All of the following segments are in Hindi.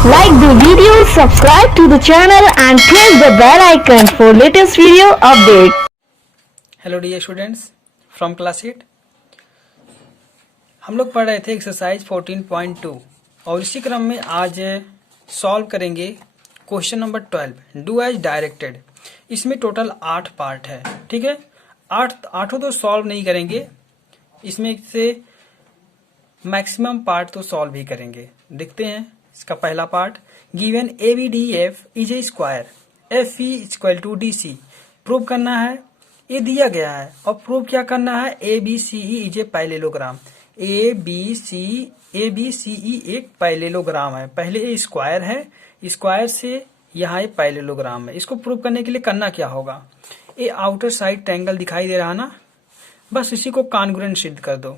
Like the video, subscribe to the channel and press the bell icon for latest video update. Hello dear students from class 8। हम लोग पढ़ रहे थे एक्सरसाइज 14.2 और इसी क्रम में आज सॉल्व करेंगे question number 12 do as directed. इसमें टोटल 8 पार्ट है, ठीक है। आठों तो सॉल्व नहीं करेंगे, इसमें से मैक्सिमम पार्ट तो सॉल्व ही करेंगे। देखते हैं इसका पहला part. Given A B D F is a square F E equal to D C. Prove करना है, ये दिया गया है और प्रूव क्या करना है। A B C E is a parallelogram. A B C E एक पैरेललोग्राम है। पहले ये स्क्वायर है, स्क्वायर से यहाँ ये पैरेललोग्राम है। इसको प्रूव करने के लिए करना क्या होगा, ये आउटर साइड ट्रायंगल दिखाई दे रहा ना, बस इसी को कॉन्ग्रुएंट सिद्ध कर दो,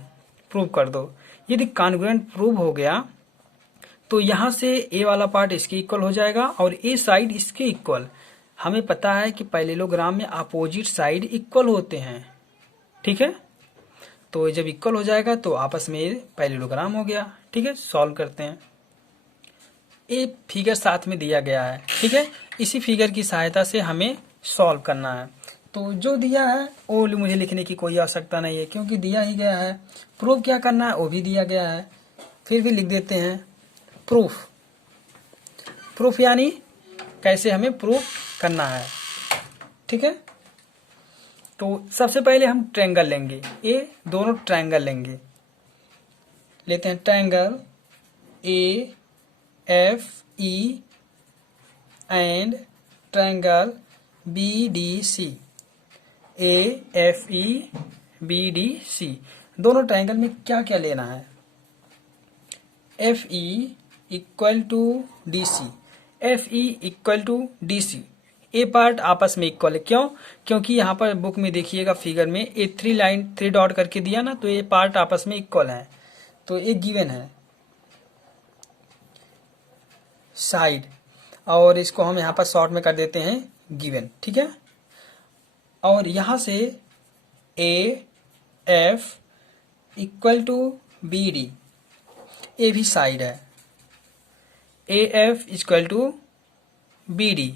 प्रूव कर दो। यदि कॉन्ग्रुएंट प्रूव हो गया तो यहां से ए वाला पार्ट इसके इक्वल हो जाएगा और ए साइड इसके इक्वल। हमें पता है कि पैरेललोग्राम में अपोजिट साइड इक्वल होते हैं, ठीक है। तो जब इक्वल हो जाएगा तो आपस में पैरेललोग्राम हो गया, ठीक है। सॉल्व करते हैं। ए फिगर साथ में दिया गया है, ठीक है। इसी फिगर की सहायता से हमें सॉल्व करना है। तो जो दिया है वो मुझे लिखने की कोई आवश्यकता नहीं है क्योंकि दिया ही गया है। प्रूफ क्या करना है वो भी दिया गया है, फिर भी लिख देते हैं प्रूफ। प्रूफ यानी कैसे हमें प्रूफ करना है, ठीक है। तो सबसे पहले हम ट्रायंगल लेंगे, ये दोनों ट्रायंगल लेंगे। लेते हैं triangle A F E and triangle B D C. A F E B D C दोनों ट्रायंगल में क्या क्या लेना है। F E equal to D C, F E equal to D C. A part आपस में इक्वल है, क्यों? क्योंकि यहाँ पर बुक में देखिएगा फिगर में ए 3 डॉट करके दिया ना, तो ये पार्ट आपस में इक्वल है। तो ये गिवन है साइड, और इसको हम यहाँ पर शॉर्ट में कर देते हैं गिवन, ठीक है। और यहाँ से A F equal to B D, A भी साइड है। A F equal to B D,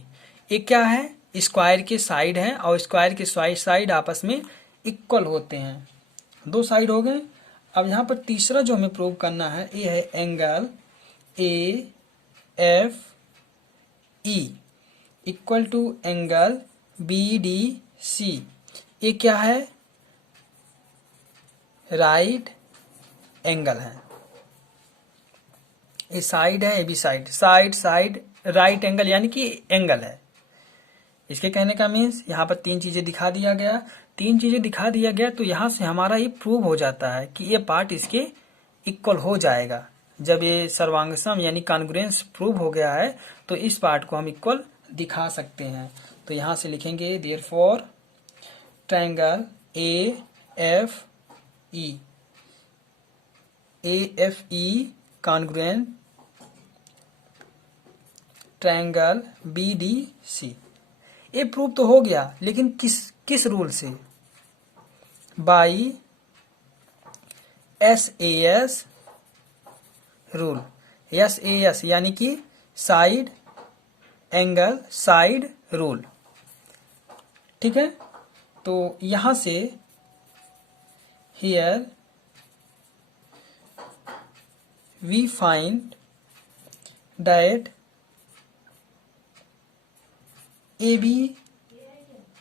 ये क्या है, स्क्वायर के साइड है और स्क्वायर के साइड आपस में इक्वल होते हैं। दो साइड हो गए। अब यहाँ पर तीसरा जो हमें प्रूव करना है ये है angle A F E equal to angle B D C. ये क्या है, राइट एंगल है। ये साइड है, ये भी साइड, साइड राइट एंगल यानी कि एंगल है। इसके कहने का मीन्स यहाँ पर तीन चीजें दिखा दिया गया, तो यहाँ से हमारा ये प्रूव हो जाता है कि ये पार्ट इसके इक्वल हो जाएगा। जब ये सर्वांगसम यानी कॉन्ग्रुएंस प्रूव हो गया है तो इस पार्ट को हम इक्वल दिखा सकते हैं। तो यहाँ से लिखेंगे therefore triangle A F E congruent triangle B D C. ये प्रूव तो हो गया, लेकिन किस रूल से, बाई SAS रूल। SAS यानी कि साइड एंगल साइड रूल, ठीक है। तो यहां से here we find that AB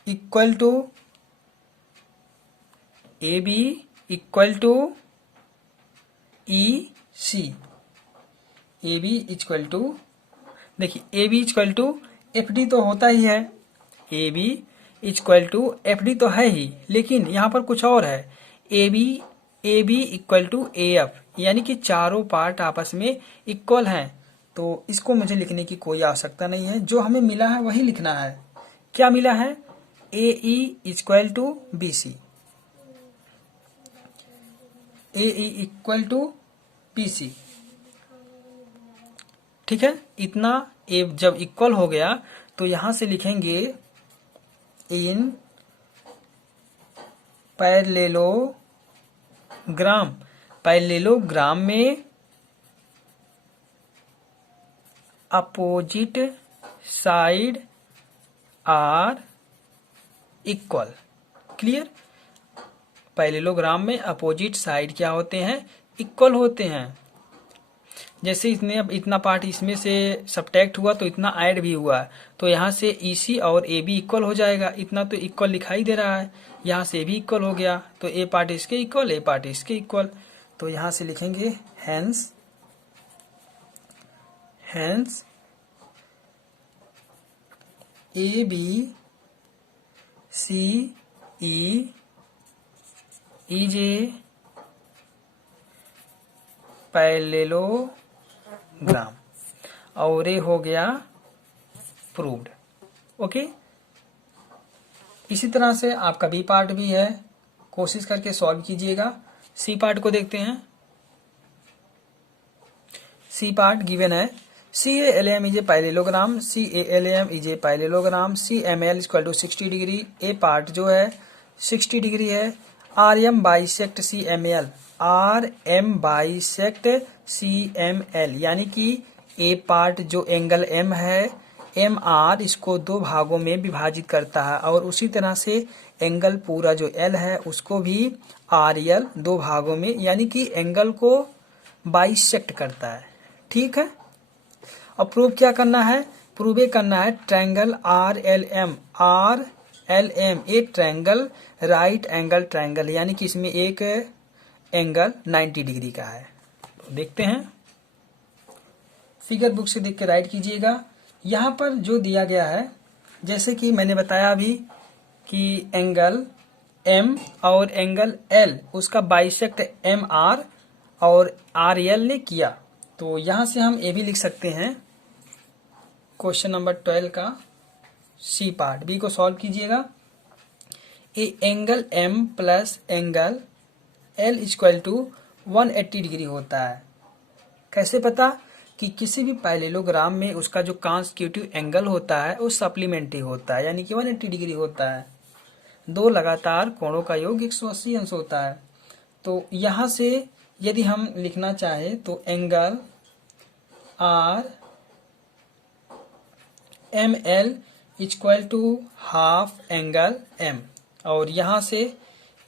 equal to EC। AB equal to, देखिए AB इक्वल टू FD तो होता ही है, AB इक्वल टू FD तो है ही, लेकिन यहाँ पर कुछ और है। AB इक्वल टू AF यानी कि चारों पार्ट आपस में इक्वल हैं। तो इसको मुझे लिखने की कोई आवश्यकता नहीं है, जो हमें मिला है वही लिखना है। क्या मिला है, AE equal to BC, AE equal to BC, ठीक है। इतना ए जब इक्वल हो गया तो यहां से लिखेंगे इन पैरेललोग्राम में opposite side are equal. Clear? Parallelogram में अपोजिट साइड क्या होते हैं? इक्वल होते हैं। जैसे इसने अब इतना पार्ट इसमें से सब्ट्रैक्ट हुआ तो इतना ऐड भी हुआ, तो यहाँ से EC और AB इक्वल हो जाएगा। इतना तो इक्वल दिखाई दे रहा है, यहाँ से भी इक्वल हो गया, तो ए पार्ट इसके इक्वल, ए पार्ट इसके इक्वल। तो यहाँ से लिखेंगे hence AB CE is a parallelogram, और ये हो गया प्रूव्ड। ओके, इसी तरह से आपका बी पार्ट भी है, कोशिश करके सॉल्व कीजिएगा। सी पार्ट को देखते हैं। सी पार्ट गिवन है CALM is a parallelogram, CALM is a parallelogram, CML equal to 60 degree. A part जो है 60 डिग्री है। RM bisect CML, RM bisect CML, यानी कि ए पार्ट जो एंगल M है, MR इसको दो भागों में विभाजित करता है, और उसी तरह से एंगल पूरा जो L है उसको भी RL दो भागों में, यानी कि एंगल को बाइसेक्ट करता है। ठीक है, अब प्रूव क्या करना है? प्रूव करना है ट्रायंगल RLM, ए ट्रायंगल राइट एंगल ट्रायंगल, यानी कि इसमें एक एंगल 90 डिग्री का है। तो देखते हैं, फिगर बुक से देख के राइट कीजिएगा। यहाँ पर जो दिया गया है, जैसे कि मैंने बताया अभी कि एंगल M और एंगल L उसका बाइसेक्ट MR और RL ने किया, तो यहाँ से हम ये भी लिख सकते हैं। क्वेश्चन नंबर 12 का सी पार्ट, बी को सॉल्व कीजिएगा। A angle M plus angle L equal to 180 degree होता है। कैसे पता? कि किसी भी पैरेललोग्राम में उसका जो कॉन्सेक्यूटिव एंगल होता है वो सप्लीमेंट्री होता है, यानी कि 180 डिग्री होता है। दो लगातार कोणों का योग 180 अंश होता है। तो यहाँ से यदि हम लिखना चाहे तो angle RML equal to half angle M, और यहाँ से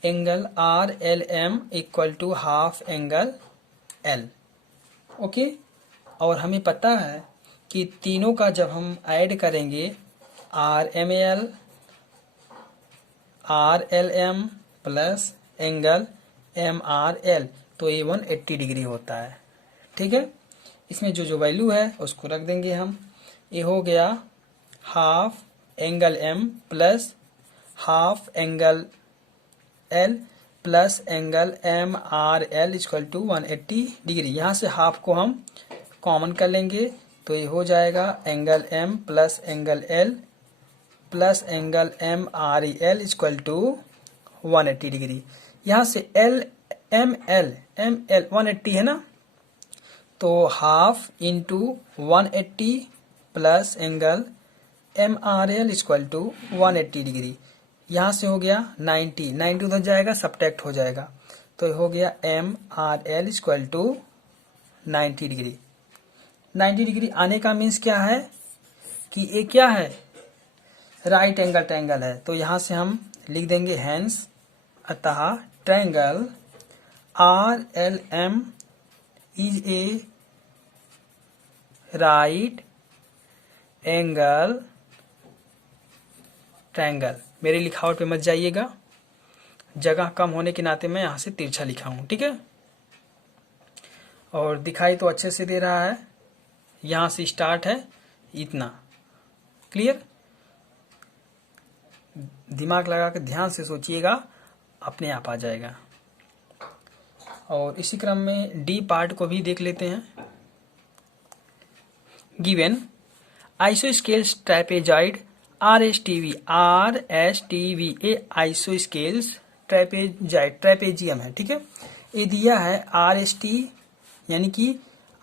angle RLM equal to half angle L। Okay, और हमें पता है कि तीनों का जब हम ऐड करेंगे RML RLM plus angle MRL, तो ये 180 डिग्री होता है। ठीक है, इसमें जो जो वैल्यू है उसको रख देंगे हम। ये हो गया half angle M plus half angle L plus angle MRL equal to 180 degree. यहाँ से हाफ को हम कॉमन कर लेंगे, तो ये हो जाएगा angle M plus angle L plus angle MRL equal to 180 degree. यहाँ से ML 180 है ना, तो half into 180 plus angle MRL equal to 180 degree. यहाँ से हो गया 90 उधर जाएगा, सब्ट्रैक्ट हो जाएगा, तो हो गया MRL equal to 90 degree. 90 degree आने का मीन्स क्या है कि ये क्या है? राइट एंगल ट्रायंगल है। तो यहाँ से हम लिख देंगे हेंस, अतः triangle RLM is a right angle triangle. मेरी लिखावट पे मत जाइएगा, जगह कम होने के नाते मैं यहाँ से तिरछा लिखा हूँ। ठीक है, और दिखाई तो अच्छे से दे रहा है। यहाँ से स्टार्ट है इतना। क्लियर? दिमाग लगा के ध्यान से सोचिएगा, अपने आप आ जाएगा। और इसी क्रम में डी पार्ट को भी देख लेते हैं। गिवन आइसोस्केल्स ट्रैपेजॉइड RSTV ए आइसोस्केल्स ट्रैपेजॉइड ट्रैपेजियम है। ठीक है, ये दिया है RST, यानी कि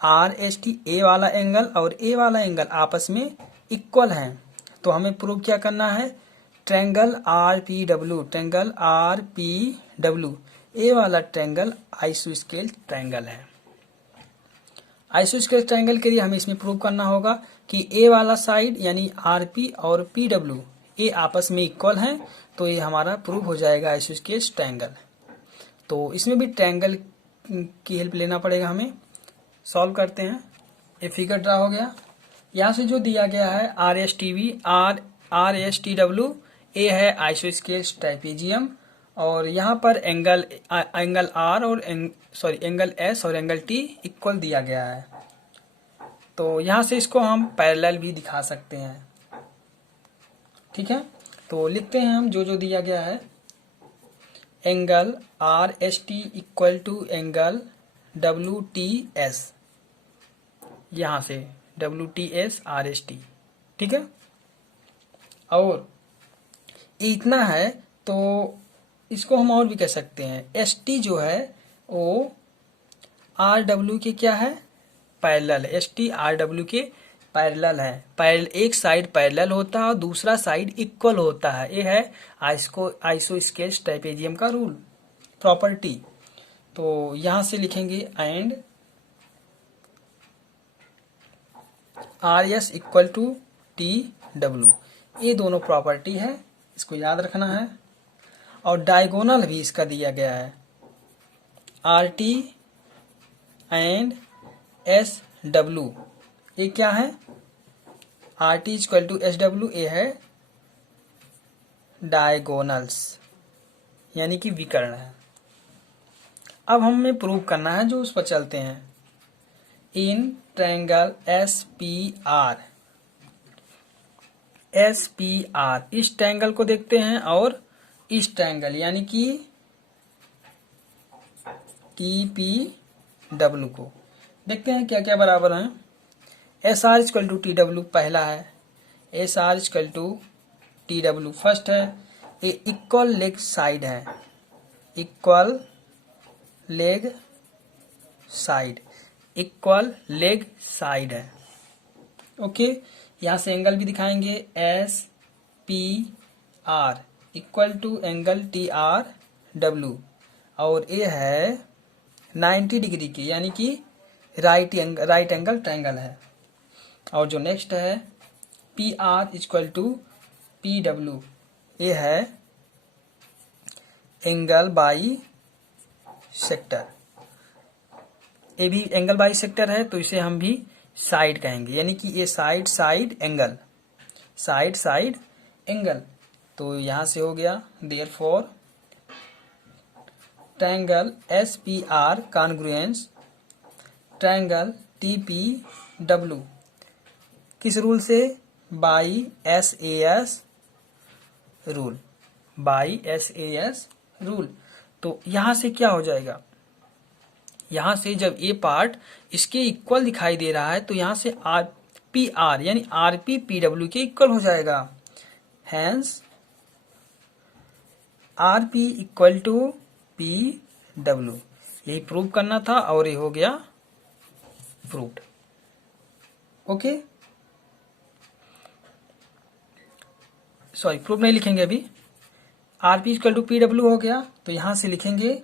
RST ए वाला एंगल और ए वाला एंगल आपस में इक्वल हैं। तो हमें प्रूव क्या करना है? ट्रायंगल RPW ए वाला ट्रायंगल आइसोस्केल ट्रायंगल है। आइसोस्केलेस ट्रायंगल के लिए हमें इसमें प्रूव करना होगा कि ए वाला साइड यानी आरपी और पीडब्ल्यू ये आपस में इक्वल हैं, तो ये हमारा प्रूव हो जाएगा आइसोस्केलेस ट्रायंगल। तो इसमें भी ट्रायंगल की हेल्प लेना पड़ेगा हमें। सॉल्व करते हैं। ये फिगर ड्रा हो गया। यहाँ से जो दिया गया है आर एस टी डब्ल्यू, ए है आइसोस्केलेस ट्रापेजियम, और यहाँ पर एंगल आर और एंगल एस और एंगल टी इक्वल दिया गया है। तो यहाँ से इसको हम पैरेलल भी दिखा सकते हैं। ठीक है, तो लिखते हैं हम जो जो दिया गया है। Angle R S T equal to angle W T S, यहाँ से W T S R S T. ठीक है, और इतना है तो इसको हम और भी कह सकते हैं। एस टी जो है वो आर डब्ल्यू के क्या है, parallel. S T R W के पैरेलल है। एक साइड पैरेलल होता है और दूसरा साइड इक्वल होता है। ये है आइसोस्केलेस ट्रापेजियम का रूल, प्रॉपर्टी। तो यहां से लिखेंगे and R S equal to T W, ये दोनों प्रॉपर्टी है, इसको याद रखना है। और डायगोनल भी इसका दिया गया है, R T and S W. ये क्या है, R T equal to S W, ये है डायगोनल्स यानी कि विकर्ण है। अब हमें प्रूव करना है, जो उस पर चलते हैं। In triangle S P are, इस ट्रायंगल को देखते हैं और इस ट्रायंगल यानी कि टी पी डब्ल्यू को देखते हैं क्या क्या बराबर हैं। S R equal to T W पहला है, S R equal to T W first है। ये इक्वल लेग साइड है, इक्वल लेग साइड है। ओके, यहां से एंगल भी दिखाएंगे, S P R equal to angle T R W, और ये है 90 डिग्री की यानी कि राइट एंगल ट्रायंगल है। और जो नेक्स्ट है P R equal to P W, ये है एंगल बाई सेक्टर। ये भी एंगल बाई सेक्टर है, तो इसे हम भी साइड कहेंगे, यानी कि ये साइड एंगल। तो यहां से हो गया therefore triangle S P are congruence triangle T P W, किस रूल से, by S A S rule. तो यहां से क्या हो जाएगा, यहां से जब ये पार्ट इसके इक्वल दिखाई दे रहा है तो यहां से आर पी आर यानी आर पी पी डब्ल्यू के इक्वल हो जाएगा। Hence R P equal to P W, यही प्रूव करना था और ये हो गया प्रूव्ड। ओके, सॉरी प्रूव नहीं लिखेंगे अभी, R P equal to P W हो गया। तो यहां से लिखेंगे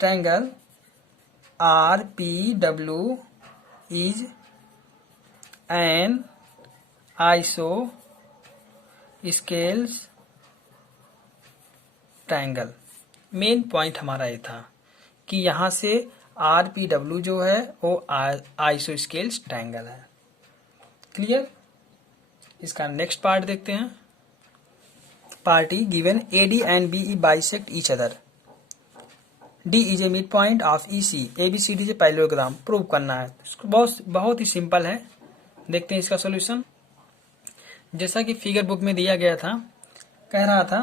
triangle R P W is an isosceles triangle. Main point हमारा ये था कि यहां से आर पी डब्ल्यू जो है वो आइसोस्केलेस ट्रायंगल है। क्लियर, इसका नेक्स्ट पार्ट देखते हैं। Party given A D and B E bisect each other, D is a mid point of E C, A B C D से पैरेललोग्राम प्रूव करना है। इसको बहुत ही सिंपल है, देखते हैं इसका सॉल्यूशन। जैसा कि फिगर बुक में दिया गया था, कह रहा था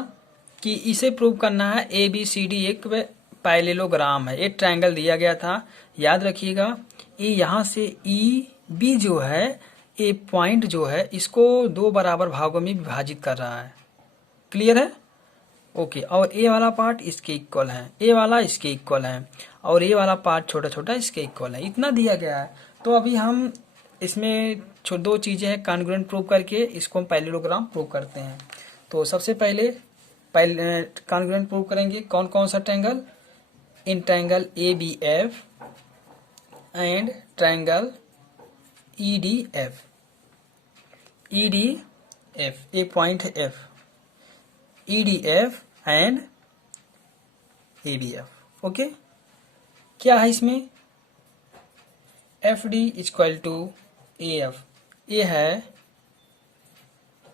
कि इसे प्रूव करना है ए बी सी डी एक पैरेललोग्राम है। एक ट्रायंगल दिया गया था, याद रखिएगा। ये यहाँ से ई बी जो है, ए पॉइंट जो है, इसको दो बराबर भागों में विभाजित कर रहा है। क्लियर है, ओके। और ए वाला पार्ट इसके इक्वल है, ए वाला इसके इक्वल है, और ए वाला पार्ट छोटा छोटा इसके इक्वल है। इतना दिया गया है। तो अभी हम इसमें दो चीजें हैं, कॉन्ग्रुएंट प्रूव करके इसको हम पैरेललोग्राम प्रूव करते हैं। तो सबसे पहले कॉन्ग्रुएंट प्रूव करेंगे। कौन कौन सा triangle, in triangle A B F and triangle EDF, एक पॉइंट है F, EDF and ABF। Okay, क्या है इसमें? FD इक्वल टू AF, ये है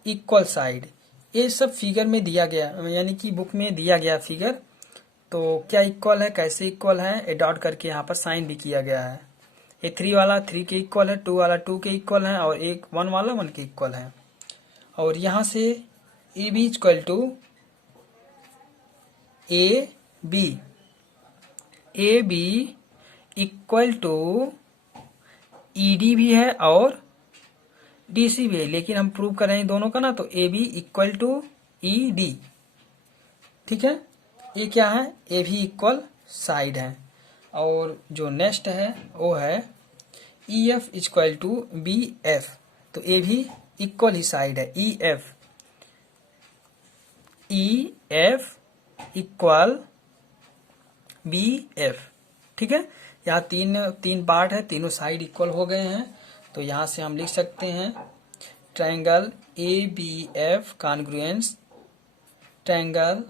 इक्वल साइड। ये सब फिगर में दिया गया, यानी कि बुक में दिया गया फिगर। तो क्या इक्वल है, कैसे इक्वल है, ये डॉट करके यहाँ पर साइन भी किया गया है। ये 3 वाला 3 के इक्वल है, 2 वाला 2 के इक्वल है, और 1 वाला 1 के इक्वल है। और यहाँ से AB equal to AB equal to ED भी है और DC भी है, लेकिन हम प्रूव कर रहे हैं दोनों का ना, तो AB इक्वल टू ED। ठीक है, ये क्या है, ये भी इक्वल साइड है। और जो नेक्स्ट है वो है EF इक्वल टू BF, तो ये भी इक्वल ही साइड है। EF equal BF। ठीक है, यहाँ तीन पार्ट है, तीनों साइड इक्वल हो गए हैं। तो यहाँ से हम लिख सकते हैं triangle ABF congruence triangle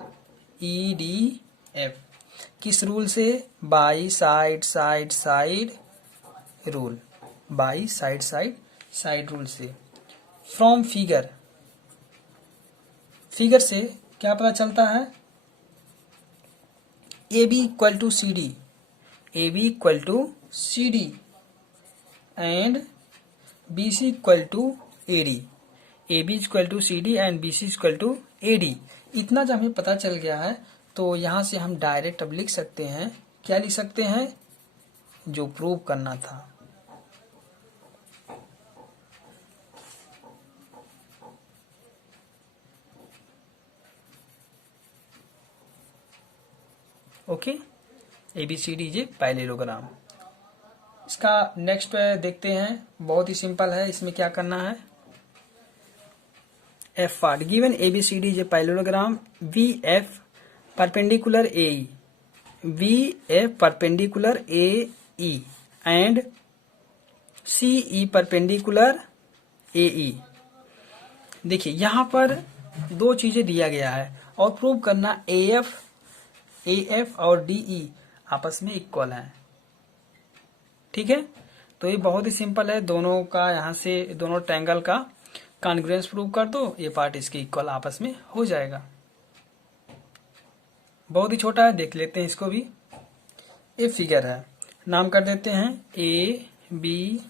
EDF। किस रूल से? By side side side rule, by side side side rule से। फ्रॉम फिगर से क्या पता चलता है? AB equal to CD, AB equal to CD and BC equal to AD, AB equal to CD and BC equal to AD। इतना जब हमें पता चल गया है तो यहाँ से हम डायरेक्ट अब लिख सकते हैं, क्या लिख सकते हैं, जो प्रूव करना था। ओके, ABCD ये पैरेललोग्राम। इसका नेक्स्ट देखते हैं, बहुत ही सिंपल है। इसमें क्या करना है, F पार्ट गिवन ABCD ये parallelogram VF perpendicular AE, VF perpendicular AE and CE perpendicular AE। देखिए यहाँ पर दो चीजें दिया गया है और प्रूव करना AF और DE आपस में इक्वल है। ठीक है, तो ये बहुत ही सिंपल है। दोनों का यहाँ से दोनों ट्रायंगल का कॉन्ग्रुएंस प्रूव कर दो, ये पार्ट इसके इक्वल आपस में हो जाएगा। बहुत ही छोटा है, देख लेते हैं इसको भी। ये फिगर है, नाम कर देते हैं ABCDEF।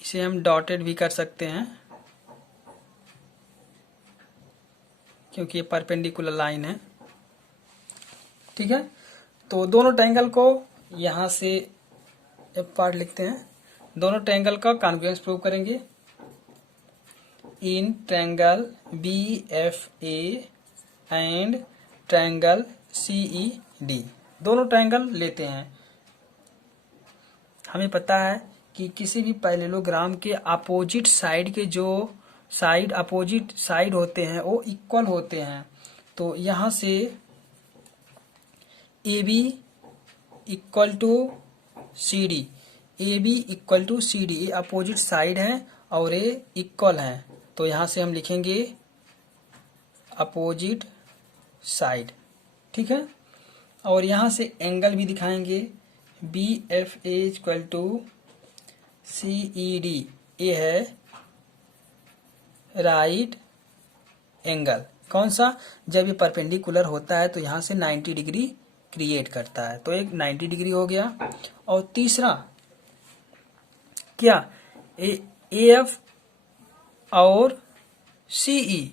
इसे हम डॉटेड भी कर सकते हैं क्योंकि ये परपेंडिकुलर लाइन है। ठीक है, तो दोनों ट्रायंगल को यहाँ से एक पार्ट लिखते हैं, दोनों ट्रायंगल का कॉन्ग्रुएंस प्रूव करेंगे in triangle BFA and triangle CED। दोनों ट्रायंगल लेते हैं। हमें पता है कि किसी भी पैरेललोग्राम के अपोजिट साइड के जो अपोजिट साइड होते हैं वो इक्वल होते हैं। तो यहाँ से AB equal to CD, AB equal to CD, ये अपोजिट साइड है और ये इक्वल है। तो यहाँ से हम लिखेंगे अपोजिट साइड। ठीक है, और यहाँ से एंगल भी दिखाएंगे BFA इक्वल टू CED, ये है राइट एंगल। कौन सा? जब ये परपेंडिकुलर होता है तो यहाँ से 90 डिग्री क्रिएट करता है, तो एक 90 डिग्री हो गया। और तीसरा क्या, AF और CE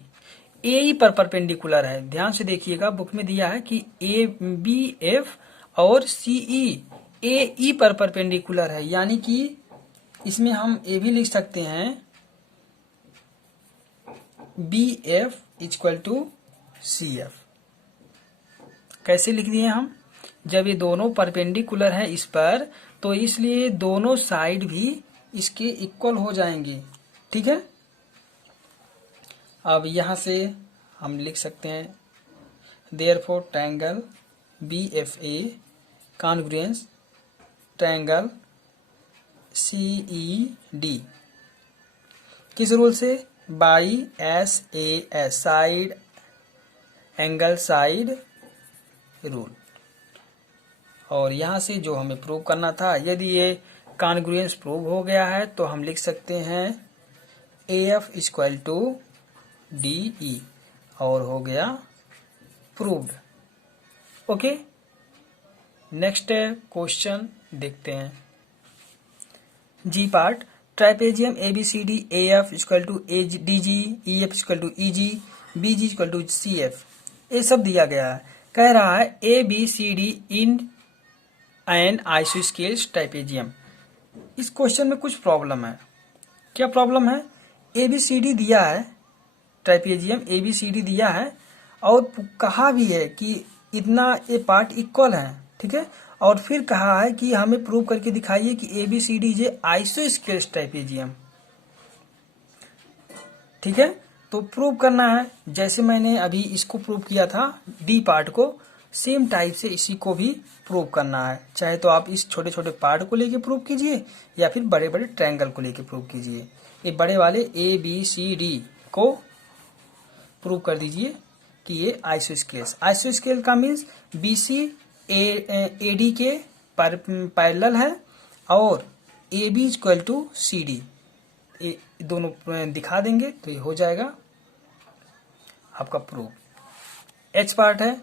AE पर परपेंडिकुलर है। ध्यान से देखिएगा, बुक में दिया है कि ABF और CE AE पर परपेंडिकुलर है, यानी कि इसमें हम ये भी लिख सकते हैं BF इक्वल टू CF। कैसे लिख दिए हम? जब ये दोनों परपेंडिकुलर है इस पर, तो इसलिए दोनों साइड भी इसके इक्वल हो जाएंगे। ठीक है, अब यहाँ से हम लिख सकते हैं therefore triangle BFA congruence triangle CED किस रूल से? By SAS side angle side rule. और यहाँ से जो हमें प्रूव करना था, यदि ये कॉन्ग्रुएंस प्रूव हो गया है तो हम लिख सकते हैं AF इक्वल टू DE और हो गया प्रूव्ड। ओके, नेक्स्ट क्वेश्चन देखते हैं। G part, trapezium ABCD AF equal to DG EF equal to EG BG equal to CF, ये सब दिया गया है। कह रहा है ABCD in an isosceles trapezium. इस क्वेश्चन में कुछ प्रॉब्लम है। क्या प्रॉब्लम है? ABCD दिया है, ट्राइपेजियम ABCD दिया है और कहा भी है कि इतना ये पार्ट इक्वल है, ठीक है। और फिर कहा है कि हमें प्रूव करके दिखाइए कि ABCD इज आइसोस्केल्स ट्राइपेजियम, ठीक है। तो प्रूव करना है, जैसे मैंने अभी इसको प्रूव किया था डी पार्ट को, सेम टाइप से इसी को भी प्रूव करना है। चाहे तो आप इस छोटे छोटे पार्ट को लेके प्रूव कीजिए या फिर बड़े बड़े ट्रायंगल को लेके प्रूव कीजिए। ये बड़े वाले ABCD को प्रूव कर दीजिए कि ये आइसोस्केल का मीन्स BC AD के पैरेलल है और AB इक्वल टू CD, ये दोनों दिखा देंगे तो ये हो जाएगा आपका प्रूफ। H पार्ट है,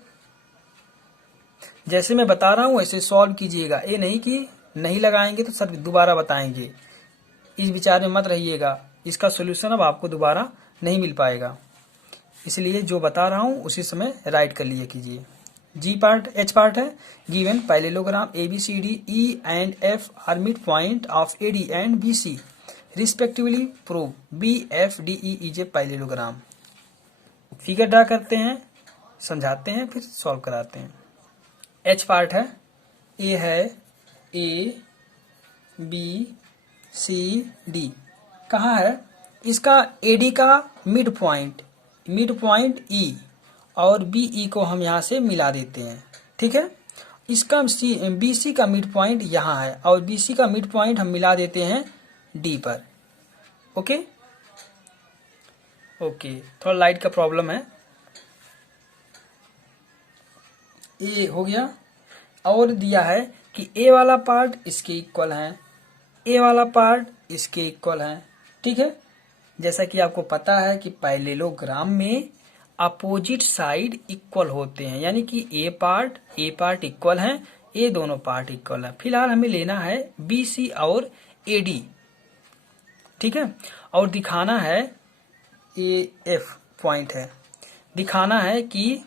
जैसे मैं बता रहा हूं ऐसे सॉल्व कीजिएगा, ये नहीं कि नहीं लगाएंगे तो सर दोबारा बताएंगे, इस विचार में मत रहिएगा। इसका सोल्यूशन अब आपको दोबारा नहीं मिल पाएगा, इसलिए जो बता रहा हूं उसी समय राइट कर लिया कीजिए। जी पार्ट, H पार्ट है, given parallelogram ABCD E and F are mid point of AD and BC respectively prove BFDE is a parallelogram. Figure draw करते हैं, समझाते हैं, फिर सॉल्व कराते हैं। H पार्ट है, A है ABCD, कहाँ है? इसका AD का मिड पॉइंट E और BE को हम यहाँ से मिला देते हैं, ठीक है। इसका BC का मिड पॉइंट यहाँ है और BC का मिड पॉइंट हम मिला देते हैं D पर। ओके, थोड़ा लाइट का प्रॉब्लम है। ये हो गया। और दिया है कि A वाला पार्ट इसके इक्वल है, A वाला पार्ट इसके इक्वल है, ठीक है। जैसा कि आपको पता है कि पैरेललोग्राम में अपोजिट साइड इक्वल होते हैं, यानी कि A पार्ट इक्वल है, ये दोनों पार्ट इक्वल है। फिलहाल हमें लेना है BC और AD, ठीक है। और दिखाना है AF पॉइंट है, दिखाना है कि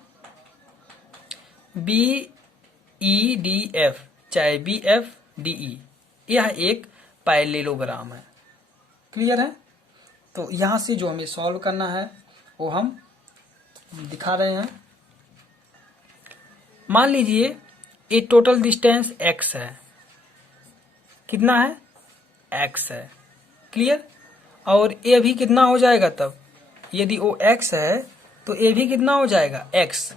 BEDF चाहे BFDE यह एक पैरेललोग्राम है। क्लियर है? तो यहां से जो हमें सॉल्व करना है वो हम दिखा रहे हैं। मान लीजिए ये टोटल डिस्टेंस x है, कितना है? x है। क्लियर? और a भी कितना हो जाएगा तब? यदि वो x है तो a भी कितना हो जाएगा? x।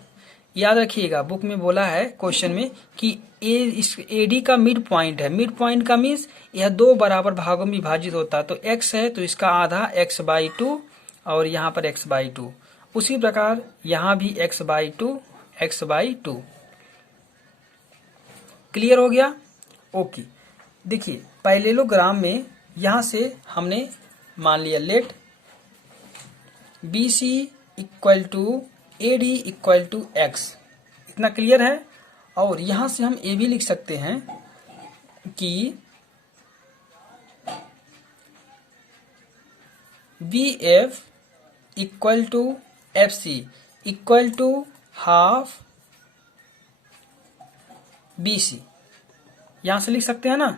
याद रखिएगा, बुक में बोला है क्वेश्चन में कि इस AD का मिड पॉइंट है। मिड पॉइंट का मीन्स यह दो बराबर भागों में विभाजित होता है, तो x है तो इसका आधा x/2 और यहाँ पर x/2। उसी प्रकार यहाँ भी x/2। क्लियर हो गया? ओके, देखिए पैरेललोग्राम में यहाँ से हमने मान लिया let BC equal to AD equal to x, इतना क्लियर है। और यहां से हम A भी लिख सकते हैं कि BF equal to FC equal to half BC, यहां से लिख सकते हैं ना।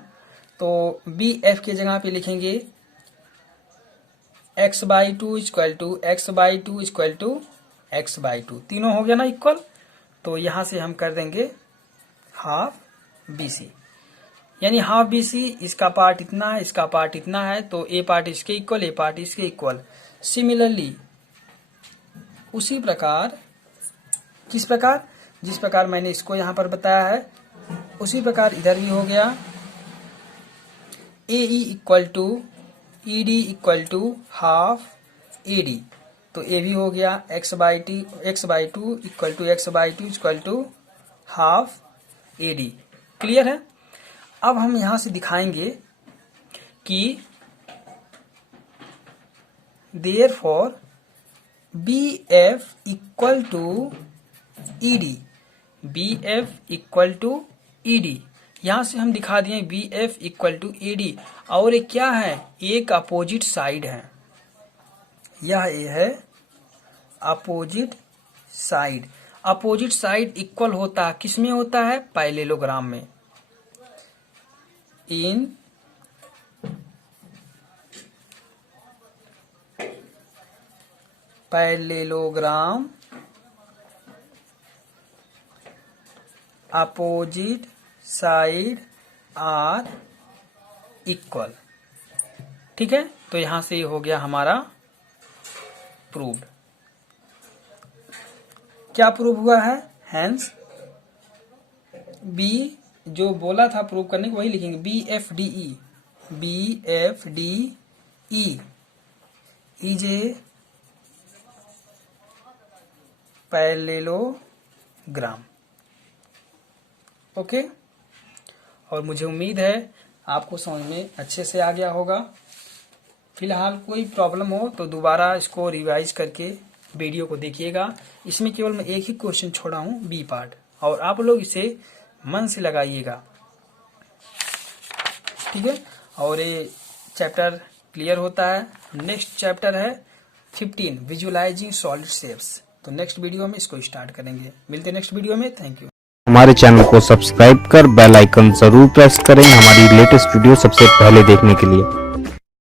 तो BF के जगह पे लिखेंगे x/2 equal to x/2 equal to x/2, तीनों हो गया ना इक्वल। तो यहां से हम कर देंगे हाफ BC, यानी हाफ BC, इसका पार्ट इतना है, इसका पार्ट इतना है, तो A पार्ट इसके इक्वल, A पार्ट इसके इक्वल। सिमिलरली उसी प्रकार किस प्रकार, जिस प्रकार मैंने इसको यहाँ पर बताया है उसी प्रकार इधर भी हो गया। A E equal to E D equal to half A D, तो ए भी हो गया x by two equal to x by two equal to half A D. Clear है। अब हम यहां से दिखाएंगे कि therefore B F equal to E D, B F equal to E D, यहां से हम दिखा दिए B F equal to E D. और ये क्या है, एक अपोजिट साइड है, यह ए है opposite side. Opposite side equal होता है, किसमें होता है, पैरेललोग्राम में। In parallelogram opposite side are equal. ठीक है, तो यहां से ये हो गया हमारा प्रूव्ड। क्या प्रूव हुआ है, हैंस बी जो बोला था प्रूव करने को वही लिखेंगे, B F D E, B F D E is a parallelogram. Okay, और मुझे उम्मीद है आपको समझ में अच्छे से आ गया होगा। फिलहाल कोई प्रॉब्लम हो तो दोबारा इसको रिवाइज करके वीडियो को देखिएगा। इसमें केवल मैं एक ही क्वेश्चन छोड़ा हूं, बी पार्ट, और आप लोग इसे मन से लगाइएगा। ठीक है, और ये चैप्टर क्लियर होता है। नेक्स्ट चैप्टर है 15 विजुअलाइजिंग सॉलिड शेप्स। तो नेक्स्ट वीडियो में इसको स्टार्ट करेंगे। मिलते हैं नेक्स्ट वीडियो में। Thank you. हमारे चैनल को सब्सक्राइब कर बेल आइकन जरूर प्रेस करें हमारी लेटेस्ट वीडियो सबसे पहले देखने के लिए।